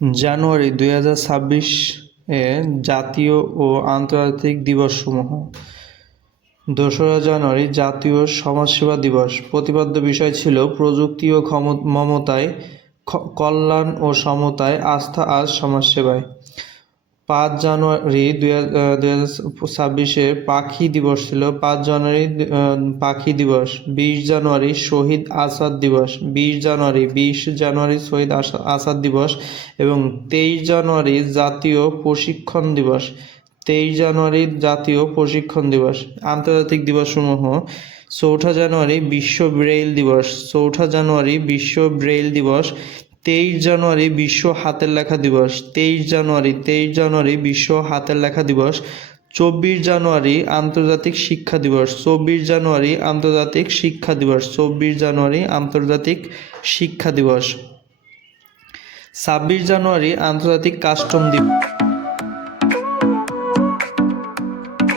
জানুয়ারি 2026 এ জাতীয় ও আন্তর্জাতিক দিবসসমূহ। 2রা জানুয়ারি জাতীয় সমাজসেবা দিবস। প্রতিপাদ্য বিষয় ছিল প্রযুক্তি ও মমতায়, কল্যাণ ও সমতায়, আস্থা আজ সমাজসেবায়। 5 জানুয়ারি 2026 পাখি দিবস ছিল। 5 জানুয়ারি পাখি দিবস। 20 জানুয়ারি শহীদ আসাদ দিবস। 20 জানুয়ারি শহীদ আসাদ দিবস এবং 23 জানুয়ারি জাতীয় প্রশিক্ষণ দিবস। 23 জানুয়ারি জাতীয় প্রশিক্ষণ দিবস। আন্তর্জাতিক দিবসসমূহ: 4 জানুয়ারি বিশ্ব ব্রেইল দিবস। 4 জানুয়ারি বিশ্ব ব্রেইল দিবস। 23 জানুয়ারি বিশ্ব হাতের লেখা দিবস। 23 জানুয়ারি বিশ্ব হাতের লেখা দিবস। 24 জানুয়ারি আন্তর্জাতিক শিক্ষা দিবস। 24 জানুয়ারি আন্তর্জাতিক শিক্ষা দিবস। 24 জানুয়ারি আন্তর্জাতিক শিক্ষা দিবস। 26 জানুয়ারি আন্তর্জাতিক কাস্টম দিবস।